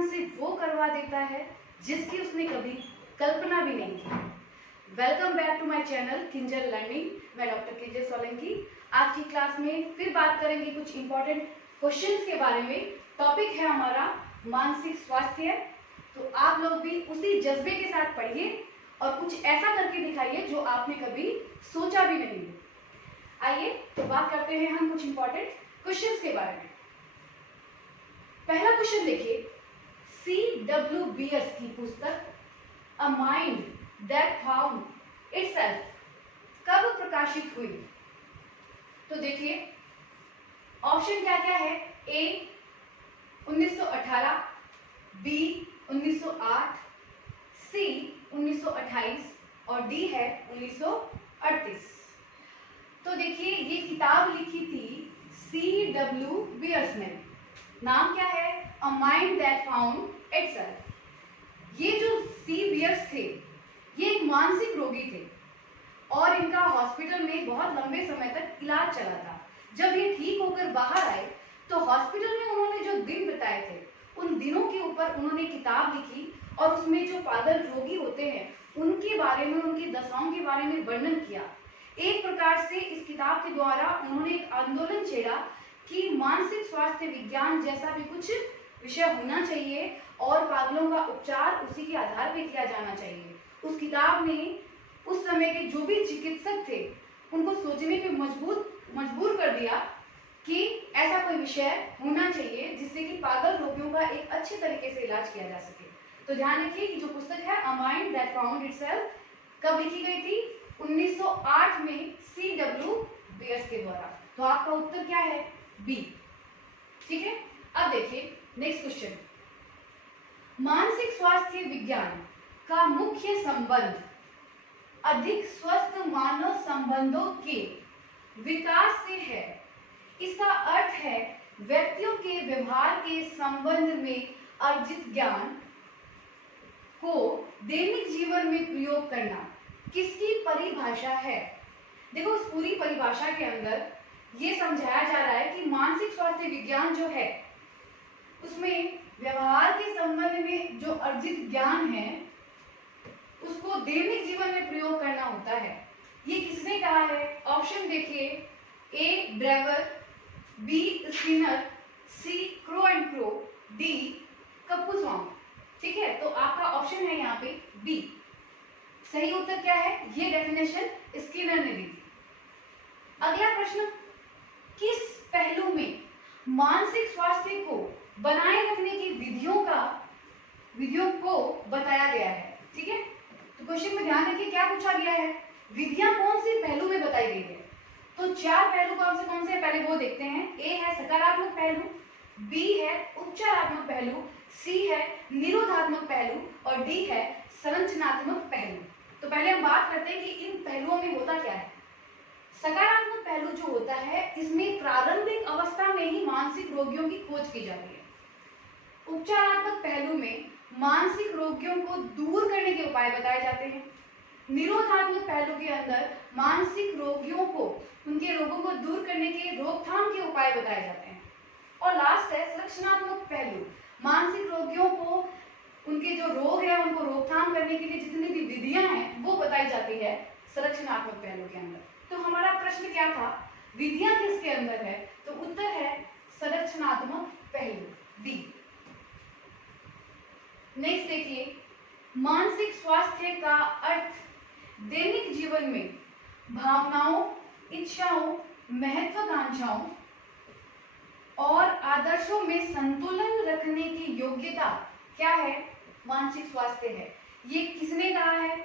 इंसान से वो करवा देता है जिसकी उसने कभी कल्पना भी नहीं की। Welcome back to my channel Kinjal learning. मैं डॉक्टर किंजल सोलंकी। आज की क्लास में फिर बात करेंगे कुछ इंपॉर्टेंट क्वेश्चंस के बारे में। टॉपिक है हमारा मानसिक स्वास्थ्य। तो आप लोग भी उसी जज्बे के साथ पढ़िए और कुछ ऐसा करके दिखाइए जो आपने कभी सोचा भी नहीं। आइए तो बात करते हैं हम कुछ इंपॉर्टेंट क्वेश्चंस के बारे में। पहला क्वेश्चन देखिए, C.W. बियर्स की पुस्तक a mind that found itself कब प्रकाशित हुई? तो देखिए ऑप्शन क्या क्या है। ए 1918, बी 1908, सी 1928 और डी है 1938। तो देखिए ये किताब लिखी थी C.W. बियर्स ने। नाम क्या है? A mind that found itself. ये जो सी बियर्स थे ये एक मानसिक रोगी थे और इनका हॉस्पिटल में बहुत लंबे समय तक इलाज चला था। जब ये ठीक होकर बाहर आए तो हॉस्पिटल में उन्होंने जो दिन बिताए थे उन दिनों के ऊपर उन्होंने किताब लिखी और उसमें जो पागल रोगी होते हैं उनके बारे में, उनकी दशाओं के बारे में वर्णन किया। एक प्रकार से इस किताब के द्वारा उन्होंने एक आंदोलन छेड़ा कि मानसिक स्वास्थ्य विज्ञान जैसा भी कुछ विषय होना चाहिए और पागलों का उपचार उसी के आधार पर किया जाना चाहिए। उस किताब में उस समय के जो भी चिकित्सक थे उनको सोचने पे मजबूर कर दिया कि ऐसा कोई विषय होना चाहिए जिससे कि पागल रोगियों का एक अच्छे तरीके से इलाज किया जा सके। तो ध्यान रखिए कि जो पुस्तक है a mind that found itself कब लिखी गई थी? 1908 में C.W. बियर्स के द्वारा। तो आपका उत्तर क्या है? बी। ठीक है, अब देखिए नेक्स्ट क्वेश्चन। मानसिक स्वास्थ्य विज्ञान का मुख्य संबंध अधिक स्वस्थ मानव संबंधों के विकास से है। इसका अर्थ है व्यक्तियों के व्यवहार के संबंध में अर्जित ज्ञान को दैनिक जीवन में प्रयोग करना किसकी परिभाषा है? देखो उस पूरी परिभाषा के अंदर ये समझाया जा रहा है कि मानसिक स्वास्थ्य विज्ञान जो है उसमें व्यवहार के संबंध में जो अर्जित ज्ञान है उसको दैनिक जीवन में प्रयोग करना होता है। ये किसने कहा है? ऑप्शन देखिए, A driver, B Skinner, C Crow and Crow, D Kuppuswamy. ठीक है, तो आपका ऑप्शन है यहाँ पे बी। सही उत्तर क्या है? ये डेफिनेशन स्किनर ने दी थी। अगला प्रश्न, किस पहलू में मानसिक स्वास्थ्य को बनाए रखने की विधियों को बताया गया है? ठीक है, तो क्वेश्चन में ध्यान रखिए क्या पूछा गया है, विधियां कौन सी पहलू में बताई गई है। तो चार पहलू कौन से हैं पहले वो देखते हैं। ए है सकारात्मक पहलू, बी है उपचारात्मक पहलू, सी है निरोधात्मक पहलू और डी है संरचनात्मक पहलू। तो पहले हम बात करते हैं कि इन पहलुओं में होता क्या है। सकारात्मक पहलू जो होता है इसमें प्रारंभिक अवस्था में ही मानसिक रोगियों की खोज की जाती है। उपचारात्मक पहलू में मानसिक रोगियों को दूर करने के उपाय बताए जाते हैं। निरोधात्मक पहलू के अंदर मानसिक रोगियों को उनके रोगों को दूर करने के रोकथाम के उपाय बताए जाते हैं। और लास्ट है संरचनात्मक पहलू, मानसिक रोगियों को उनके जो रोग है उनको रोकथाम करने के लिए जितनी भी विधियां हैं वो बताई जाती है संरचनात्मक पहलू के अंदर। तो हमारा प्रश्न क्या था, विधियां किसके अंदर है? तो उत्तर है संरचनात्मक पहलू, बी। नेक्स्ट देखिए, मानसिक स्वास्थ्य का अर्थ दैनिक जीवन में भावनाओं, इच्छाओं, महत्वाकांक्षाओं और आदर्शों में संतुलन रखने की योग्यता क्या है? मानसिक स्वास्थ्य है। ये किसने कहा है?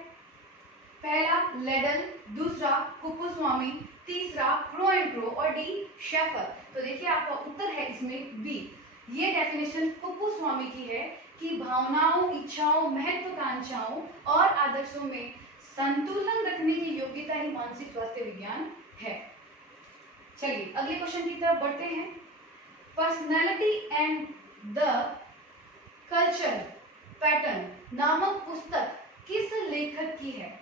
पहला लेडल, दूसरा कुपुस्वामी, तीसरा क्रो एंड क्रो और डी शेफर। तो देखिए आपका उत्तर है इसमें बी। ये डेफिनेशन कुपुस्वामी की है कि भावनाओं, इच्छाओं, महत्वाकांक्षाओं और आदर्शों में संतुलन रखने की योग्यता ही मानसिक स्वास्थ्य विज्ञान है। चलिए अगले क्वेश्चन की तरफ बढ़ते हैं। Personality and the culture pattern नामक पुस्तक किस लेखक की है?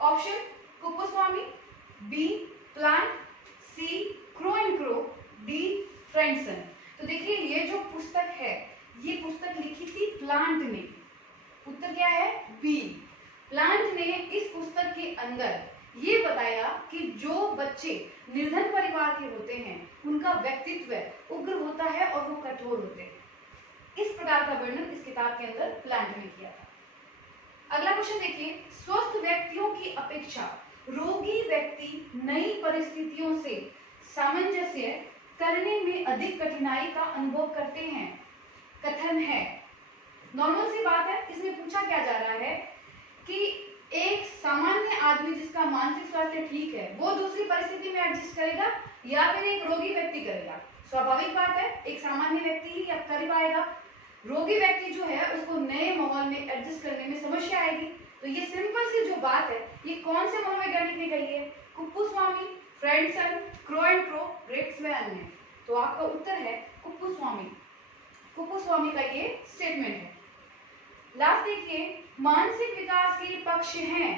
Option Kuppuswamy, B Plant, C Crow and Crow, D Frandsen. तो देखिए ये जो पुस्तक है प्लांट ने, उत्तर क्या है? बी। प्लांट ने इस पुस्तक के अंदर ये बताया कि जो बच्चे निर्धन परिवार के होते हैं उनका व्यक्तित्व उग्र होता है और वो कठोर होते हैं। इस प्रकार का वर्णन इस किताब के अंदर प्लांट ने किया था। अगला क्वेश्चन देखिए, स्वस्थ व्यक्तियों की अपेक्षा रोगी व्यक्ति नई परिस्थितियों से सामंजस्य करने में अधिक कठिनाई का अनुभव करते हैं। कथन है, नॉर्मल सी बात है। इसमें पूछा क्या जा रहा है कि एक सामान्य आदमी जिसका मानसिक स्वास्थ्य ठीक है वो दूसरी परिस्थिति में एडजस्ट करेगा या फिर एक रोगी व्यक्ति करेगा? स्वाभाविक बात है, एक सामान्य व्यक्ति ही अब कर पाएगा। रोगी व्यक्ति जो है उसको नए माहौल में एडजस्ट करने में समस्या आएगी। तो ये सिंपल सी जो बात है ये कौन से मनोवैज्ञानिक ने कही है? Kuppuswamy, Frandsen, Crow and Crow, ब्रेक्स व अन्य। तो आपका उत्तर है कुप्पुस्वामी। कुप्पुस्वामी का ये स्टेटमेंट है। लास्ट देखिए, मानसिक विकास के पक्ष हैं।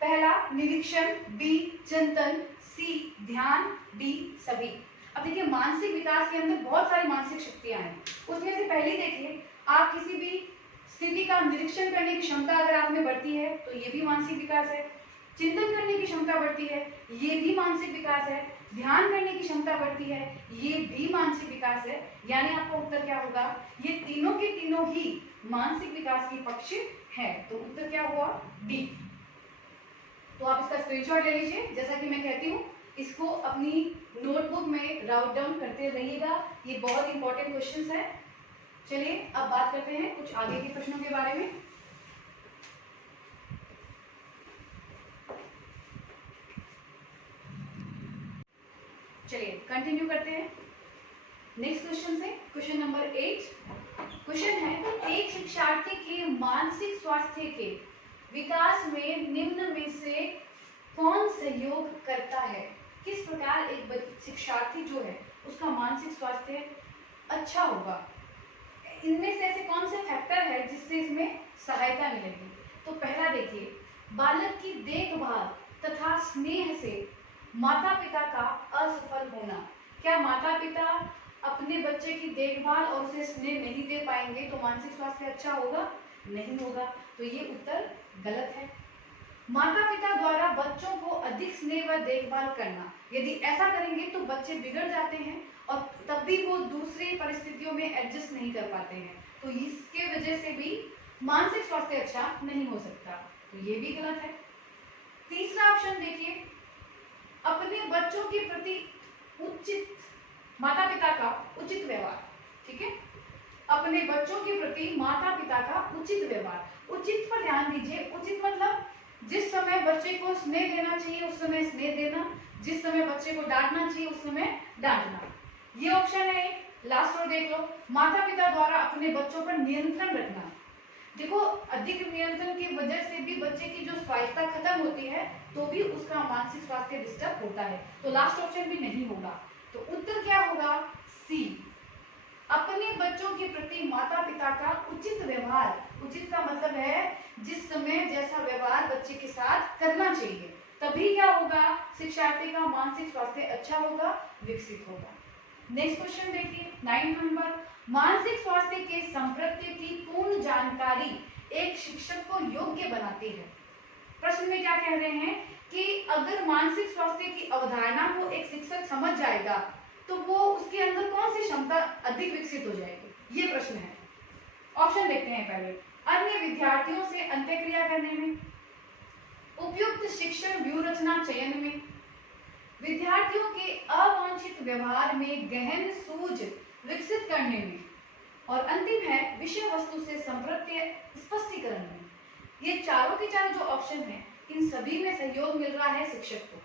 पहला निरीक्षण, बी चिंतन, सी ध्यान, डी सभी। अब देखिए मानसिक विकास के अंदर बहुत सारी मानसिक शक्तियां हैं। उसमें से पहली देखिए, आप किसी भी स्थिति का निरीक्षण करने की क्षमता अगर आप में बढ़ती है तो ये भी मानसिक विकास है। चिंतन करने की क्षमता बढ़ती है, ये भी मानसिक विकास है। ध्यान करने की क्षमता बढ़ती है, ये भी मानसिक विकास है। यानी आपका उत्तर क्या होगा? ये तीनों के तीनों ही मानसिक विकास के पक्ष है। तो उत्तर क्या हुआ? डी। तो आप इसका स्क्रीनशॉट ले लीजिए। जैसा कि मैं कहती हूँ इसको अपनी नोटबुक में राउट डाउन करते रहिएगा, ये बहुत इंपॉर्टेंट क्वेश्चंस है। चलिए अब बात करते हैं कुछ आगे के प्रश्नों के बारे में। चलिए कंटिन्यू करते हैं नेक्स्ट क्वेश्चन से। क्वेश्चन नंबर 8 क्वेश्चन है, एक शिक्षार्थी के मानसिक स्वास्थ्य के विकास में निम्न में से कौन सहयोग करता है? किस प्रकार एक शिक्षार्थी जो है उसका मानसिक स्वास्थ्य अच्छा होगा? इनमें से ऐसे कौन से फैक्टर है जिससे इसमें सहायता मिलेगी? तो पहला देखिए, बालक की देखभाल तथा स्नेह से माता पिता का असफल होना। क्या माता पिता अपने बच्चे की देखभाल और उसे स्नेह नहीं दे पाएंगे तो मानसिक स्वास्थ्य अच्छा होगा? नहीं होगा। तो ये उत्तर गलत है। माता पिता द्वारा बच्चों को अधिक स्नेह व देखभाल करना, यदि ऐसा करेंगे तो बच्चे बिगड़ जाते हैं और तब भी वो दूसरी परिस्थितियों में एडजस्ट नहीं कर पाते हैं। तो इसके वजह से भी मानसिक स्वास्थ्य अच्छा नहीं हो सकता। तो ये भी गलत है। तीसरा ऑप्शन देखिए, अपने बच्चों के प्रति उचित, माता पिता का उचित व्यवहार। ठीक है, अपने बच्चों के प्रति माता पिता का उचित व्यवहार। उचित पर ध्यान दीजिए। उचित मतलब जिस समय बच्चे को स्नेह देना चाहिए उस समय स्नेह देना, जिस समय बच्चे को डांटना चाहिए उस समय डांटना। ये ऑप्शन है। लास्ट रो देख लो, माता पिता द्वारा अपने बच्चों पर नियंत्रण रखना। देखो अधिक नियंत्रण की वजह से भी बच्चे की जो स्वायत्तता खत्म होती है तो भी उसका मानसिक स्वास्थ्य डिस्टर्ब होता है। तो लास्ट ऑप्शन भी नहीं होगा। तो उत्तर क्या होगा? सी, अपने बच्चों के प्रति माता पिता का उचित व्यवहार। उचित का मतलब है जिस समय जैसा व्यवहार बच्चे के साथ करना चाहिए, तभी क्या होगा? शिक्षार्थी का मानसिक स्वास्थ्य अच्छा होगा, विकसित होगा। नेक्स्ट क्वेश्चन देखिए 9 नंबर, मानसिक स्वास्थ्य के संप्रत्य की पूर्ण जानकारी एक शिक्षक को योग्य बनाती है। प्रश्न में क्या कह रहे हैं कि अगर मानसिक स्वास्थ्य की अवधारणा को एक शिक्षक समझ जाएगा तो वो उसके अंदर कौन सी क्षमता अधिक विकसित हो जाएगी? ये प्रश्न है। ऑप्शन देखते हैं पहले, अन्य विद्यार्थियों से अंतःक्रिया करने में, उपयुक्त शिक्षण व्यूह रचना चयन में, विद्यार्थियों के अवांछित व्यवहार में गहन सूझ विकसित करने में, और अंतिम है विषय वस्तु से संप्रत्य स्पष्टीकरण में। ये चारों के चारों जो ऑप्शन है इन सभी में सहयोग मिल रहा है शिक्षक को।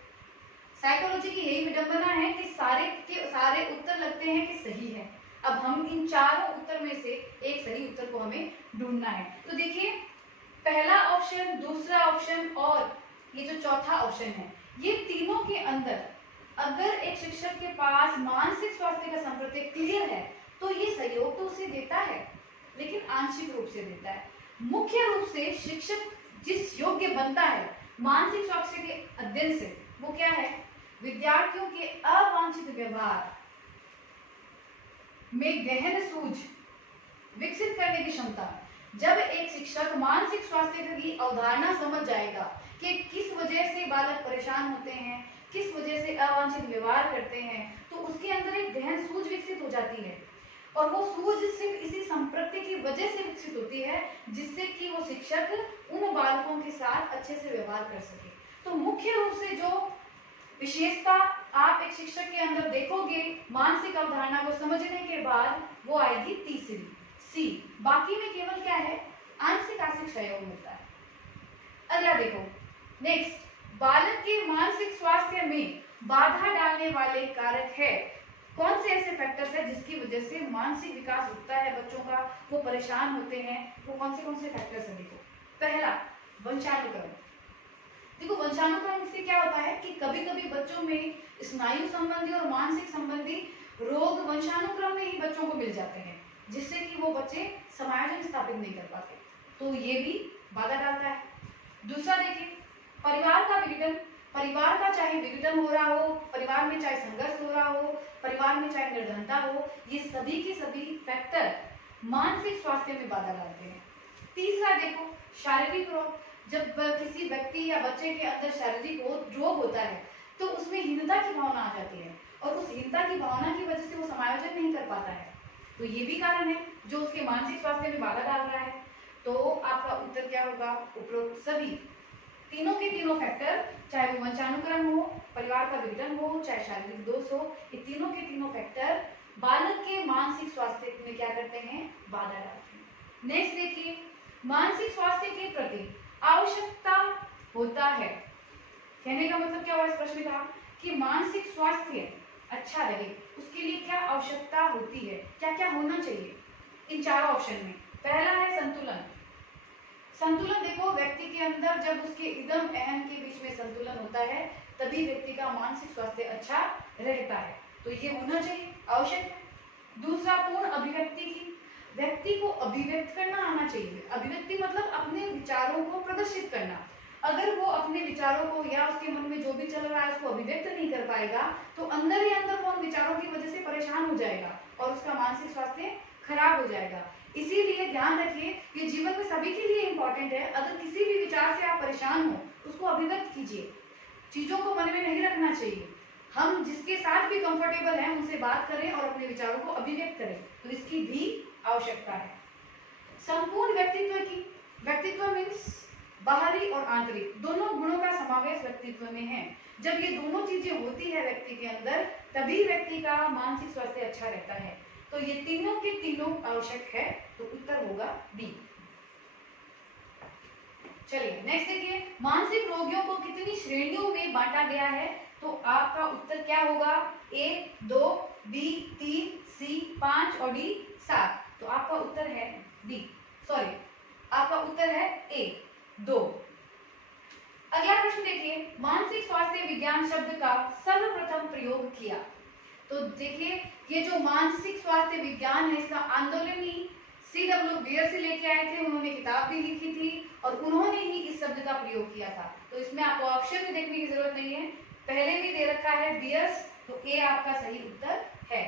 साइकोलॉजी की यही विडंबना है कि सारे के सारे उत्तर लगते हैं कि सही है। अब हम इन चारों उत्तर में से एक सही उत्तर को हमें ढूंढना है। तो देखिए पहला ऑप्शन, दूसरा ऑप्शन और ये जो चौथा ऑप्शन है, ये तीनों के अंदर अगर एक शिक्षक के पास मानसिक स्वास्थ्य का संप्रत्य क्लियर है तो ये सहयोग तो उसे देता है, लेकिन आंशिक रूप से देता है। मुख्य रूप से शिक्षक जिस योग्य बनता है मानसिक स्वास्थ्य के अध्ययन से, वो क्या है? विद्यार्थियों के अवांछित व्यवहार में गहन सूझ विकसित करने की क्षमता, शिक्षक मानसिक स्वास्थ्य की अवधारणा समझ जाएगा कि किस वजह से बालक परेशान होते हैं, किस वजह से अवांछित व्यवहार करते हैं, तो उसके अंदर एक गहन सूझ विकसित हो जाती है और वो सूझ सिर्फ इसी संप्रति की वजह से विकसित होती है जिससे कि वो शिक्षक उन बालकों के साथ अच्छे से व्यवहार कर सके। तो मुख्य रूप से जो विशेषता आप एक शिक्षक के अंदर देखोगे मानसिक अवधारणा को समझने के बाद, वो आएगी तीसरी सी। बाकी में केवल क्या है, आंशिक आंशिक सहयोग मिलता है। अगला देखो नेक्स्ट, बालक के मानसिक स्वास्थ्य में बाधा डालने वाले कारक है। कौन से ऐसे फैक्टर्स है जिसकी वजह से मानसिक विकास रुकता है बच्चों का, वो परेशान होते हैं, वो कौन से फैक्टर्स है? देखो पहला वंशानुक्रम। देखो वंशानुक्रम से क्या होता है कि कभी कभी बच्चों में स्नायु संबंधी और मानसिक संबंधी रोग वंशानुक्रम में ही बच्चों को मिल जाते हैं, जिससे कि वो बच्चे समायोजन स्थापित नहीं कर पाते, तो ये भी बाधा डालता है। दूसरा देखिए परिवार का विघटन। परिवार का चाहे विघटन हो रहा हो, परिवार में चाहे संघर्ष हो रहा हो, परिवार में चाहे निर्धनता हो, ये सभी के सभी फैक्टर मानसिक स्वास्थ्य में बाधा डालते हैं। तीसरा देखो शारीरिक रोग। जब किसी व्यक्ति या बच्चे के अंदर शारीरिक रोग होता है तो उसमें हीनता की भावना आ जाती है और उस हीनता की भावना की वजह से वो समायोजन नहीं कर पाता है, तो ये भी कारण है जो उसके मानसिक स्वास्थ्य में बाधा डाल रहा है। तो आपका उत्तर क्या होगा? उपरोक्त सभी तीनों के तीनों फैक्टर, चाहे वो वंशानुक्रम हो, परिवार का विघटन हो, चाहे शारीरिक दोष हो, ये तीनों के तीनों फैक्टर बालक के मानसिक स्वास्थ्य में क्या करते हैं? बाधा डालते हैं। नेक्स्ट देखिए मानसिक स्वास्थ्य के प्रति आवश्यकता होता है। कहने का मतलब क्या हुआ इस प्रश्न का कि मानसिक स्वास्थ्य अच्छा रहे उसके लिए क्या आवश्यकता होती है, क्या क्या होना चाहिए इन चारों ऑप्शन में। पहला है संतुलन। संतुलन देखो व्यक्ति के अंदर जब उसके इदम अहम के बीच में संतुलन होता है तभी व्यक्ति का मानसिक स्वास्थ्य अच्छा रहता है, तो ये होना चाहिए, आवश्यक है। दूसरा पूर्ण अभिव्यक्ति की, व्यक्ति को अभिव्यक्त करना आना चाहिए। अभिव्यक्ति मतलब अपने विचारों को प्रदर्शित करना। अगर वो अपने विचारों को या उसके मन में जो भी चल रहा है उसको अभिव्यक्त नहीं कर पाएगा तो अंदर ही अंदर वो उन विचारों की वजह से परेशान हो जाएगा और उसका मानसिक स्वास्थ्य खराब हो जाएगा। इसीलिए ध्यान रखिए ये जीवन में सभी के लिए इंपॉर्टेंट है। अगर किसी भी विचार से आप परेशान हो उसको अभिव्यक्त कीजिए, चीजों को मन में नहीं रखना चाहिए। हम जिसके साथ भी कंफर्टेबल हैं उनसे बात करें और अपने विचारों को अभिव्यक्त करें, तो इसकी भी आवश्यकता है। संपूर्ण व्यक्तित्व की, व्यक्तित्व मीन्स बाहरी और आंतरिक दोनों गुणों का समावेश व्यक्तित्व में है। जब ये दोनों चीजें होती है व्यक्ति के अंदर तभी व्यक्ति का मानसिक स्वास्थ्य अच्छा रहता है, तो ये तीनों के तीनों आवश्यक है, तो उत्तर होगा बी। चलिए नेक्स्ट देखिए मानसिक रोगियों को कितनी श्रेणियों में बांटा गया है, तो आपका उत्तर क्या होगा? ए 2, बी 3, सी 5 और डी 7। तो आपका उत्तर है डी, सॉरी आपका उत्तर है ए 2। अगला प्रश्न देखिए मानसिक स्वास्थ्य विज्ञान शब्द का सर्वप्रथम प्रयोग किया। तो देखिए ये जो मानसिक स्वास्थ्य विज्ञान है इसका आंदोलनी C.W. बियर से लेके आए थे, उन्होंने किताब भी लिखी थी और उन्होंने ही इस शब्द का प्रयोग किया था। तो इसमें आपको ऑप्शन भी देखने की जरूरत नहीं है, पहले भी दे रखा है बियर्स, तो ए आपका सही उत्तर है।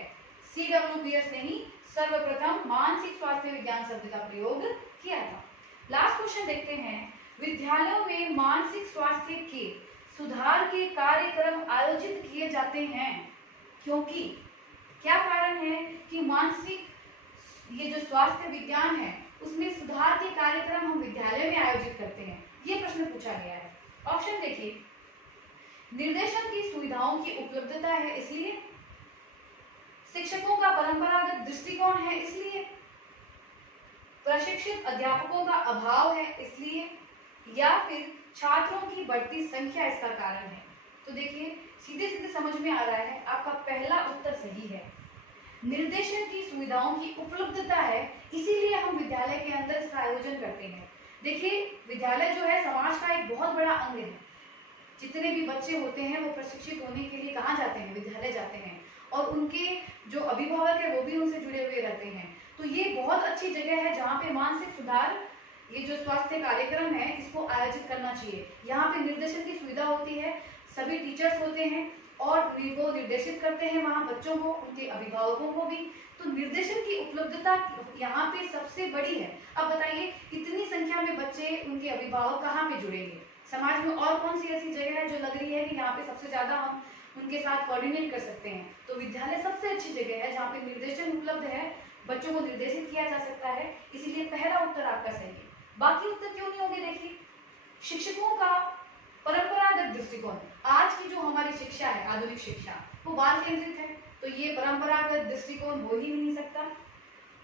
C.W. बियर्स ने ही सर्वप्रथम मानसिक स्वास्थ्य विज्ञान शब्द का प्रयोग किया था। लास्ट क्वेश्चन देखते हैं, विद्यालयों में मानसिक स्वास्थ्य के सुधार के कार्यक्रम आयोजित किए जाते हैं क्योंकि क्या कारण है कि मानसिक ये जो स्वास्थ्य विज्ञान है उसमें सुधार के कार्यक्रम हम विद्यालय में आयोजित करते हैं, ये प्रश्न पूछा गया है। ऑप्शन देखिए, निर्देशन की सुविधाओं की उपलब्धता है इसलिए, शिक्षकों का परंपरागत दृष्टिकोण है इसलिए, प्रशिक्षित अध्यापकों का अभाव है इसलिए, या फिर छात्रों की बढ़ती संख्या इसका कारण है। तो देखिए सीधे सीधे समझ में आ रहा है, आपका पहला उत्तर सही है। निर्देशन की सुविधाओं की उपलब्धता है इसीलिए हम विद्यालय के अंदर इसका आयोजन करते हैं। देखिए विद्यालय जो है समाज का एक बहुत बड़ा अंग है। जितने भी बच्चे होते हैं वो प्रशिक्षित होने के लिए कहाँ जाते हैं? विद्यालय जाते हैं, और उनके जो अभिभावक है वो भी उनसे जुड़े हुए रहते हैं। तो ये बहुत अच्छी जगह है जहाँ पे मानसिक सुधार, ये जो स्वास्थ्य कार्यक्रम है इसको आयोजित करना चाहिए। यहाँ पे निर्देशन की सुविधा होती है, सभी टीचर्स होते हैं, और वो निर्देशित करते हैं वहाँ बच्चों को, उनके अभिभावकों को भी। तो निर्देशन की उपलब्धता यहाँ पे सबसे बड़ी है। अब बताइए इतनी संख्या में बच्चे, उनके अभिभावक कहाँ पे जुड़ेंगे? समाज में और कौन सी ऐसी जगह है जो लग रही है कि यहाँ पे सबसे ज्यादा हम उनके साथ कोऑर्डिनेट कर सकते हैं? तो विद्यालय सबसे अच्छी जगह है जहाँ पे निर्देशन उपलब्ध है, बच्चों को निर्देशित किया जा सकता है। इसीलिए पहला उत्तर आपका सही है। बाकी उत्तर क्यों नहीं होंगे? देखिए, शिक्षकों का परंपरागत दृष्टिकोण, आज की जो हमारी शिक्षा है, आधुनिक शिक्षा, वो बाल केंद्रित है, तो ये परंपरागत दृष्टिकोण हो ही नहीं सकता।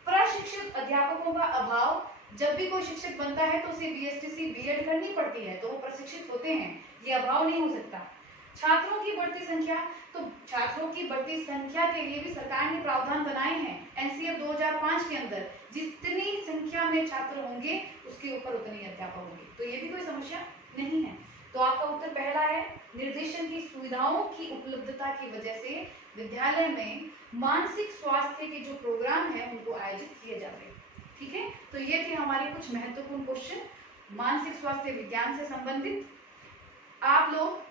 प्रशिक्षित अध्यापकों का अभाव, जब भी कोई शिक्षक बनता है तो उसे बीएसटीसी बीएड करनी पड़ती है, तो वो प्रशिक्षित होते हैं, ये अभाव नहीं हो सकता। छात्रों की बढ़ती संख्या, तो छात्रों की बढ़ती संख्या के लिए भी सरकार ने प्रावधान बनाए हैं। एनसीएफ 2005 के अंदर जितनी संख्या में छात्र होंगे उसके ऊपर उतने अध्यापक होंगे, तो ये भी कोई समस्या नहीं है। तो आपका उत्तर पहला है, निर्देशन की सुविधाओं की उपलब्धता की वजह से विद्यालय में मानसिक स्वास्थ्य के जो प्रोग्राम है उनको आयोजित किए जाते हैं। ठीक है, तो ये थे हमारे कुछ महत्वपूर्ण क्वेश्चन मानसिक स्वास्थ्य विज्ञान से संबंधित। आप लोग,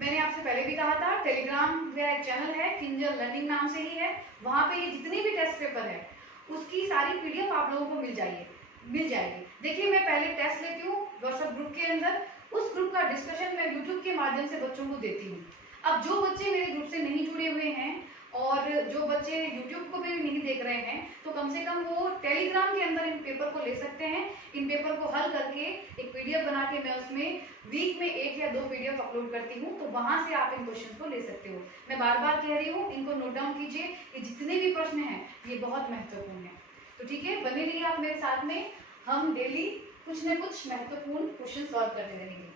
मैंने आपसे पहले भी कहा था, टेलीग्राम मेरा एक चैनल है, किंजल लर्निंग नाम से ही है, वहां पे ये जितनी भी टेस्ट पेपर है उसकी सारी पीडीएफ आप लोगों को मिल जाएगी। देखिए, मैं पहले टेस्ट लेती हूँ व्हाट्सएप ग्रुप के अंदर, उस ग्रुप का डिस्कशन मैं यूट्यूब के माध्यम से बच्चों को देती हूँ। अब जो बच्चे मेरे ग्रुप से नहीं जुड़े हुए हैं और जो बच्चे यूट्यूब को भी नहीं देख रहे हैं, तो कम से कम वो टेलीग्राम के अंदर इन पेपर को ले सकते हैं। इन पेपर को हल करके एक पीडीएफ बना के मैं उसमें वीक में 1 या 2 पीडीएफ अपलोड करती हूँ, तो वहां से आप इन क्वेश्चन को ले सकते हो। मैं बार बार कह रही हूँ, इनको नोट डाउन कीजिए, ये जितने भी प्रश्न हैं ये बहुत महत्वपूर्ण है। तो ठीक है, बने रहिए आप मेरे साथ में, हम डेली कुछ न कुछ महत्वपूर्ण क्वेश्चन सॉल्व करते रहेंगे।